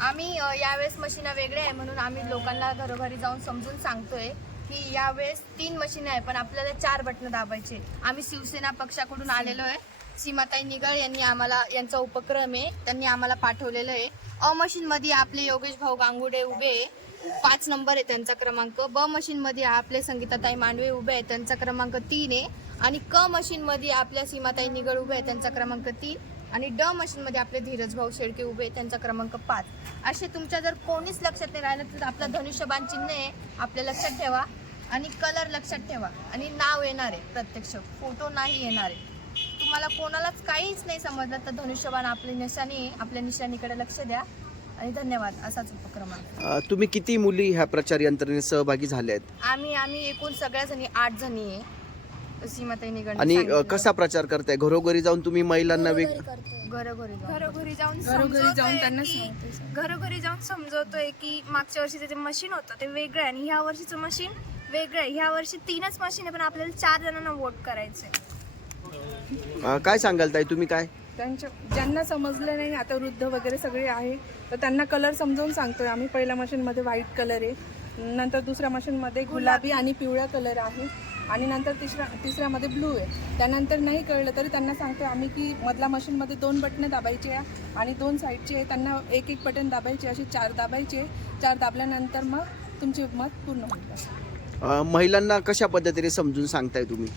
आम्ही यावेळेस मशीना वेगळ्या आहे म्हणून आम्ही लोकांना घरोघरी जाऊन समजून सांगतोय की यावेळेस 3 मशीन आहे पण आपल्याला 4 बटणं दाबायचे. आम्ही शिवसेना पक्षाकडून आलेलो आहे. सीमाताई निगळ यांनी आम्हाला, यांचा उपक्रम आहे, त्यांनी आम्हाला पाठवलेलं आहे. अ मशीनमध्ये आपले योगेश भाऊ गांगुडे उभे 5 नंबर आहे त्यांचा क्रमांक. ब मशीनमध्ये आपले संगीताताई मांडवे उभे आहे त्यांचा क्रमांक 3 आहे. आणि क मशीनमध्ये आपल्या सीमाताई निगळ उभे आहे त्यांचा क्रमांक 3. आणि ड मशीनमध्ये आपले धीरज भाऊ शेळके उभे आहे त्यांचा क्रमांक 5. असे तुमच्या जर कोणीच लक्षात नाही राहिलं तर आपला धनुष्यबाण चिन्ह आहे, आपल्या लक्षात ठेवा. आणि कलर लक्षात ठेवा. आणि नाव येणार आहे, प्रत्यक्ष फोटो नाही येणार आहे. तुम्हाला कोणालाच काहीच नाही समजलं तर धनुष्यबाण आपली निशाणी आहे, आपल्या निशाणीकडे लक्ष द्या. आणि धन्यवाद. असाच उपक्रम आहे. तुम्ही किती मुली ह्या प्रचार यंत्रणेत सहभागी झाल्या आहेत? आम्ही एकूण सगळ्या जणी 8 जणी आहे. सीमाताई निगळ आणि कसा प्रचार करताय? घरोघरी जाऊन तुम्ही महिलांना घरोघरी जाऊन समजवतोय की मागच्या वर्षीचं जे मशीन होतं ते वेगळं आहे आणि ह्या वर्षीचं मशीन वेगळं आहे. ह्या वर्षी 3च मशीन आहे पण आपल्याला 4 जणांना वोट करायचंय. काय सांगाल ताई, तुम्ही काय? ज्यांना समजलं नाही, आता वृद्ध वगैरे सगळे आहे तर त्यांना कलर समजावून सांगतोय आम्ही. पहिल्या मशीनमध्ये व्हाईट कलर आहे, नंतर दुसऱ्या मशीनमध्ये गुलाबी आणि पिवळा कलर आहे आणि नंतर तिसऱ्यामध्ये ब्लू आहे. त्यानंतर नाही कळलं तरी त्यांना सांगतोय आम्ही की मधल्या मशीनमध्ये 2 बटणं दाबायचे आणि 2 साईडचे आहे त्यांना एक बटन दाबायचे, असे 4 दाबायचे. 4 दाबल्यानंतर मग तुमचे मत पूर्ण होईल. महिलांना कशा पद्धतीने समजून सांगताय तुम्ही?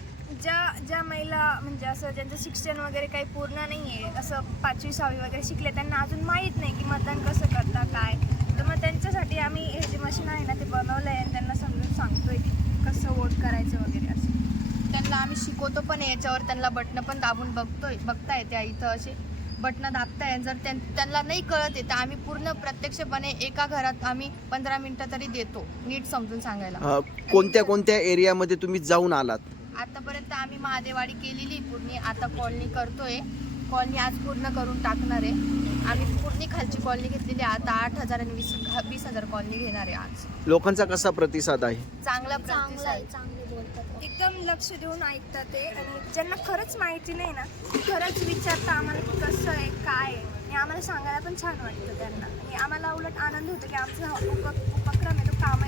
ज्या महिला म्हणजे असं ज्यांचं शिक्षण वगैरे काही पूर्ण नाही आहे, असं 5वी 6वी वगैरे शिकले, त्यांना अजून माहीत नाही की मतदान कसं करता काय, तर मग त्यांच्यासाठी आम्ही हे जे मशीन आहे ना ते बनवलं आहे आणि त्यांना समजून सांगतोय की कसं वोट करायचं वगैरे असं. त्यांना आम्ही शिकवतो पण याच्यावर. त्यांना बटणं पण दाबून बघता येते. इथं असे बटणं दाबताय. जर त्यांना नाही कळत आहे तर आम्ही पूर्ण प्रत्यक्षपणे एका घरात आम्ही 15 मिनिटं तरी देतो नीट समजून सांगायला. कोणत्या एरियामध्ये तुम्ही जाऊन आलात? आतापर्यंत आम्ही महादेवाडी केलेली पूर्ण, आता कॉलनी करतोय. कॉलनी आज पूर्ण करून टाकणार आहे. आम्ही पूर्ण खालची कॉलनी घेतलेली आहे. आता 8,000 आणि 20,000 कॉलनी घेणार आहे आज. लोकांचा कसा प्रतिसाद आहे? चांगला प्रतिसाद. एकदम लक्ष देऊन ऐकतात ते. आणि ज्यांना खरंच माहिती नाही ना खरंच विचारता आम्हाला की कसं आहे काय आहे आणि आम्हाला सांगायला पण छान वाटतं त्यांना. आणि आम्हाला उलट आनंद होतो की आमचा हा उपक्रम आहे तो कामाला